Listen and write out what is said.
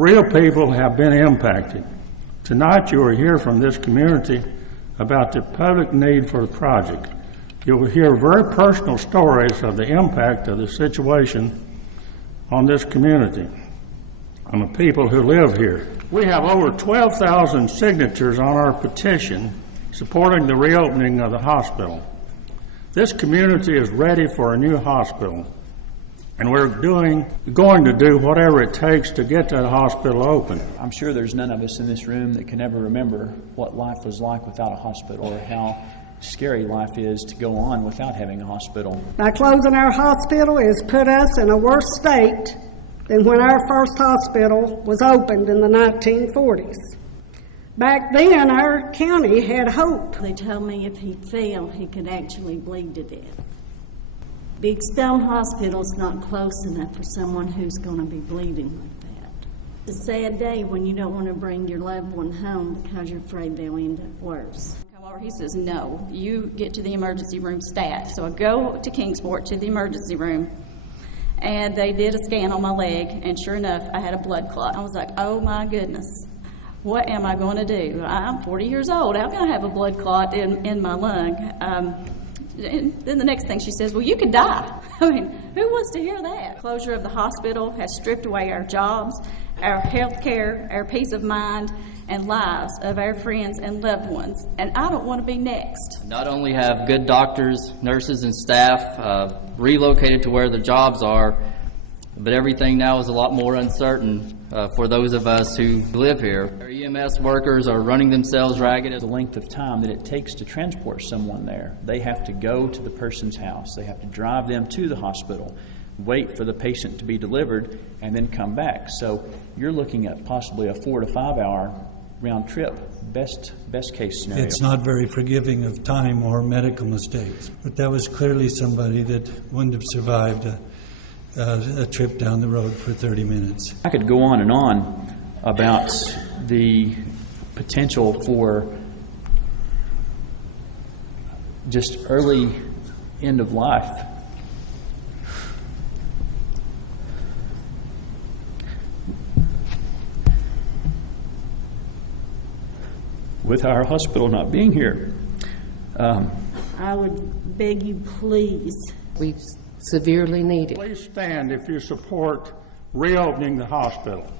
Real people have been impacted. Tonight you will hear from this community about the public need for the project. You will hear very personal stories of the impact of the situation on this community and the people who live here. We have over 12,000 signatures on our petition supporting the reopening of the hospital. This community is ready for a new hospital, and we're going to do whatever it takes to get that hospital open. I'm sure there's none of us in this room that can ever remember what life was like without a hospital, or how scary life is to go on without having a hospital. By closing our hospital, it has put us in a worse state than when our first hospital was opened in the 1940s. Back then, our county had hope. They told me if he fell, he could actually bleed to death. Big Stone Hospital's not close enough for someone who's going to be bleeding like that. It's a sad day when you don't want to bring your loved one home because you're afraid they'll end up worse. He says, no, you get to the emergency room stat. So I go to Kingsport to the emergency room, and they did a scan on my leg, and sure enough, I had a blood clot. I was like, oh my goodness, what am I going to do? I'm 40 years old. How can I have a blood clot in my lung? And then the next thing she says, well, you could die. I mean, who wants to hear that? Closure of the hospital has stripped away our jobs, our health care, our peace of mind, and lives of our friends and loved ones. And I don't want to be next. Not only have good doctors, nurses, and staff relocated to where the jobs are, but everything now is a lot more uncertain for those of us who live here. Our EMS workers are running themselves ragged. The length of time that it takes to transport someone there. They have to go to the person's house. They have to drive them to the hospital, wait for the patient to be delivered, and then come back. So you're looking at possibly a 4 to 5 hour round trip, best case scenario. It's not very forgiving of time or medical mistakes, but that was clearly somebody that wouldn't have survived a trip down the road for 30 minutes. I could go on and on about the potential for just early end of life. With our hospital not being here. I would beg you, please. We severely need it. Please stand if you support reopening the hospital.